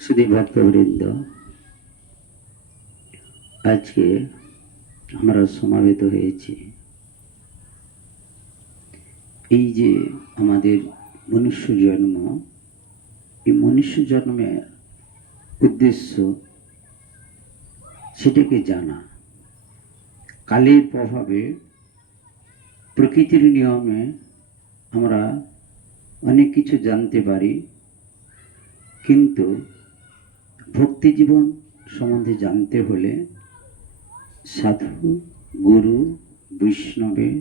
শ্রী ভক্তবৃন্দ আজকে আমরা সমাবেত হয়েছি। এই যে আমাদের মনুষ্য জন্ম, এই মনুষ্য জন্মের উদ্দেশ্য সেটাকে জানা। কালের প্রভাবে, প্রকৃতির নিয়মে আমরা অনেক কিছু জানতে পারি, কিন্তু ভক্তি জীবন সম্বন্ধে জানতে হলে সাধু, গুরু, বৈষ্ণবে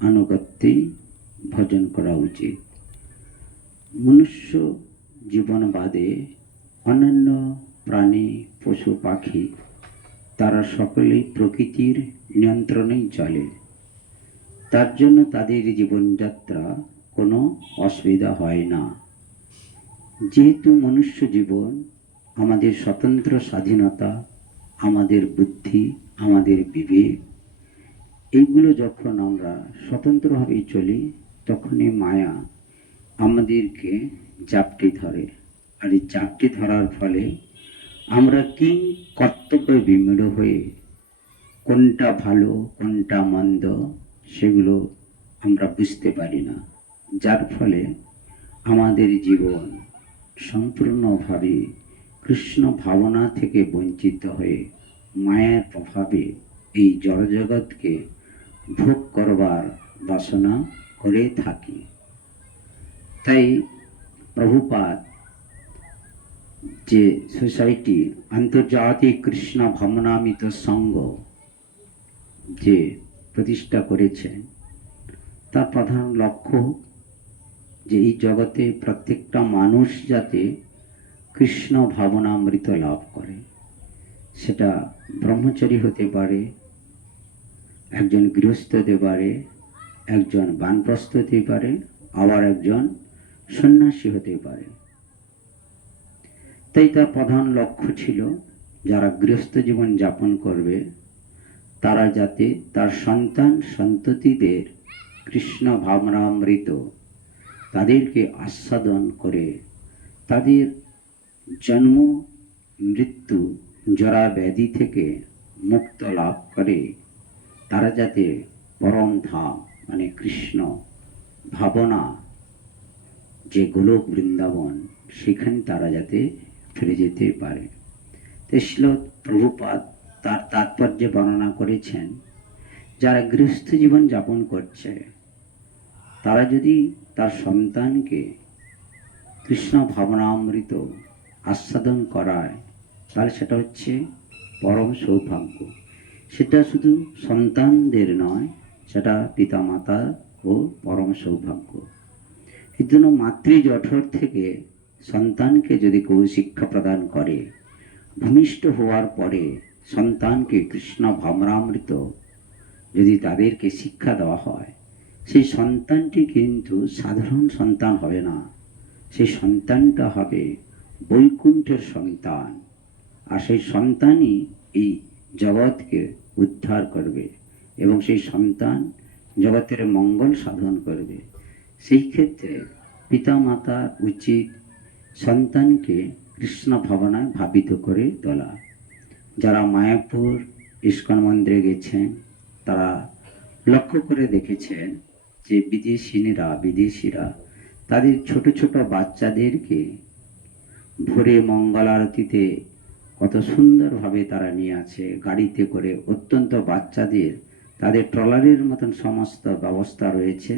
আনুগত্যেই ভজন করা উচিত। মনুষ্য জীবন বাদে অন্যান্য প্রাণী, পশু, পাখি, তারা সকলেই প্রকৃতির নিয়ন্ত্রণেই চলে। তার জন্য তাদের জীবনযাত্রা কোনো অসুবিধা হয় না। যেহেতু মনুষ্য জীবন আমাদের স্বতন্ত্র স্বাধীনতা, আমাদের বুদ্ধি, আমাদের বিবেক, এইগুলো যখন আমরা স্বতন্ত্রভাবে চলি, তখনই মায়া আমাদেরকে জাপটে ধরে। আর এই জাপটে ধরার ফলে আমরা কি কর্তব্যে বিমূঢ় হয়ে কোনটা ভালো, কোনটা মন্দ, সেগুলো আমরা বুঝতে পারি না। যার ফলে আমাদের জীবন সম্পূর্ণভাবে কৃষ্ণ ভাবনা থেকে বঞ্চিত হয়ে মায়ের প্রভাবে এই জড়জগৎকে ভোগ করবার বাসনা করে থাকি। তাই প্রভুপাদ যে সোসাইটি আন্তর্জাতিক কৃষ্ণ ভাবনামিত সংঘ যে প্রতিষ্ঠা করেছেন, তার প্রধান লক্ষ্য যে এই জগতে প্রত্যেকটা মানুষ যাতে কৃষ্ণ ভাবনামৃত লাভ করে। সেটা ব্রহ্মচারী হতে পারে, একজন গৃহস্থ হতে পারে, একজন বানপ্রস্থ হতে পারে, আবার একজন সন্ন্যাসী হতে পারে। তাই তার প্রধান লক্ষ্য ছিল, যারা গৃহস্থ জীবন যাপন করবে, তারা যাতে তার সন্তান সন্ততিদের কৃষ্ণ ভাবনামৃত তাদেরকে আস্বাদন করে, তাদের জন্ম, মৃত্যু, জরা ব্যাধি থেকে মুক্ত লাভ করে। তারা যাতে পরম ধাম মানে কৃষ্ণ ভাবনা, যে গোলক বৃন্দাবন, সেখানে তারা যাতে ফিরে যেতে পারে। তো শিল প্রভুপাদ তার তাৎপর্য বর্ণনা করেছেন, যারা গৃহস্থ জীবন যাপন করছে, তারা যদি তার সন্তানকে কৃষ্ণ ভাবনামৃত আস্বাদন করায় তাহলে সেটা হচ্ছে পরম সৌভাগ্য। সেটা শুধু সন্তানদের নয়, সেটা পিতামাতা ও পরম সৌভাগ্য। এর জন্য মাতৃ জঠর থেকে সন্তানকে যদি কেউ শিক্ষা প্রদান করে, ভূমিষ্ঠ হওয়ার পরে সন্তানকে কৃষ্ণ ভাবনামৃত যদি তাদেরকে শিক্ষা দেওয়া হয়, সেই সন্তানটি কিন্তু সাধারণ সন্তান হবে না। সেই সন্তানটা হবে বৈকুণ্ঠের সন্তান। আর সেই সন্তানই এই জগৎকে উদ্ধার করবে এবং সেই সন্তান জগতের মঙ্গল সাধন করবে। সেই ক্ষেত্রে পিতামাতা উচিত সন্তানকে কৃষ্ণ ভাবনায় ভাবিত করে তোলা। যারা মায়াপুর ইস্কন মন্দিরে গেছেন, তারা লক্ষ্য করে দেখেছেন যে বিদেশিনীরা, বিদেশিরা তাদের ছোট ছোট বাচ্চাদেরকে ভোরে মঙ্গল আরতিতে কত সুন্দরভাবে তারা নিয়ে আছে, গাড়িতে করে। অত্যন্ত বাচ্চাদের, তাদের ট্রলারের মতন সমস্ত ব্যবস্থা রয়েছে।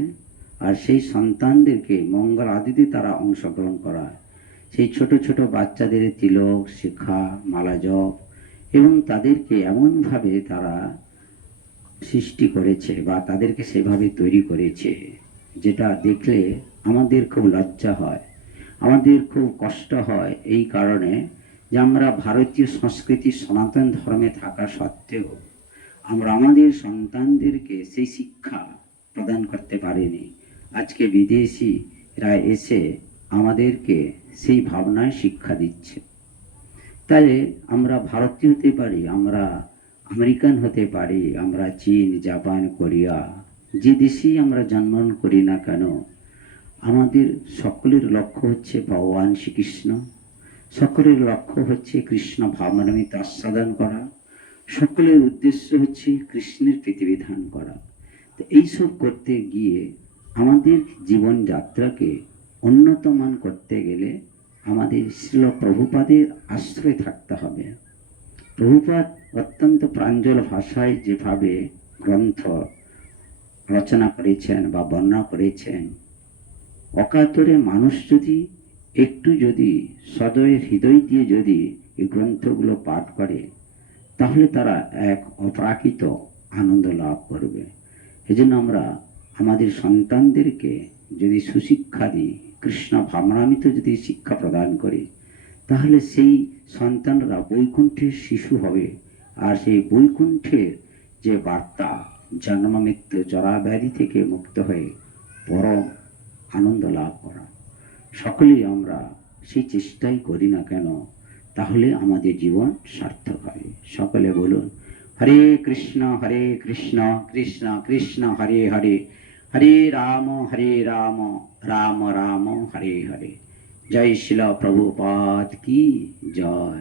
আর সেই সন্তানদেরকে মঙ্গল আদিতে তারা অংশগ্রহণ করায় সেই ছোট ছোট বাচ্চাদের তিলক শিক্ষা মালা জপ এবং তাদেরকে এমনভাবে তারা সৃষ্টি করেছে বা তাদেরকে সেভাবে তৈরি করেছে, যেটা দেখলে আমাদের খুব লজ্জা হয়। আমাদের খুব কষ্ট হয় এই কারণে যে আমরা ভারতীয় সংস্কৃতি সনাতন ধর্মে থাকা সত্ত্বেও আমরা আমাদের সন্তানদেরকে সেই শিক্ষা প্রদান করতে পারিনি। আজকে বিদেশিরা এসে আমাদেরকে সেই ভাবনায় শিক্ষা দিচ্ছে। তাহলে আমরা ভারতীয় হতে পারি, আমরা আমেরিকান হতে পারি, আমরা চীন, জাপান, কোরিয়া, যে দেশেই আমরা জন্মগ্রহণ করি না কেন আমাদের সকলের লক্ষ্য হচ্ছে ভগবান শ্রীকৃষ্ণ। সকলের লক্ষ্য হচ্ছে কৃষ্ণ ভাবনামিত আস্বাদন করা। সকলের উদ্দেশ্য হচ্ছে কৃষ্ণের প্রীতিবিধান করা। তো এইসব করতে গিয়ে আমাদের জীবনযাত্রাকে উন্নতমান করতে গেলে আমাদের শিল প্রভুপাদের আশ্রয় থাকতে হবে। প্রভুপাদ অত্যন্ত প্রাঞ্জল ভাষায় যেভাবে গ্রন্থ রচনা করেছেন বা বর্ণনা করেছেন অকাতরে মানুষ যদি একটু যদি সদয় হৃদয় দিয়ে যদি এই গ্রন্থগুলো পাঠ করে, তাহলে তারা এক অপ্রাকৃত আনন্দ লাভ করবে। এজন্য আমরা আমাদের সন্তানদেরকে যদি সুশিক্ষা দিই, কৃষ্ণ ভাবনামিত যদি শিক্ষা প্রদান করি, তাহলে সেই সন্তানরা বৈকুণ্ঠের শিশু হবে। আর সেই বৈকুণ্ঠের যে বার্তা জন্ম মৃত্যু জরা ব্যাধি থেকে মুক্ত হয়ে পরম আনন্দ লাভ করা। সকলেই আমরা সেই চেষ্টাই করি না কেন, তাহলে আমাদের জীবন সার্থক হবে সকলে বলুন, হরে কৃষ্ণ হরে কৃষ্ণ কৃষ্ণ কৃষ্ণ, হরে হরে হরে রাম হরে রাম রাম রাম, হরে হরে। জয় শিল প্রভুপাদ কি জয়?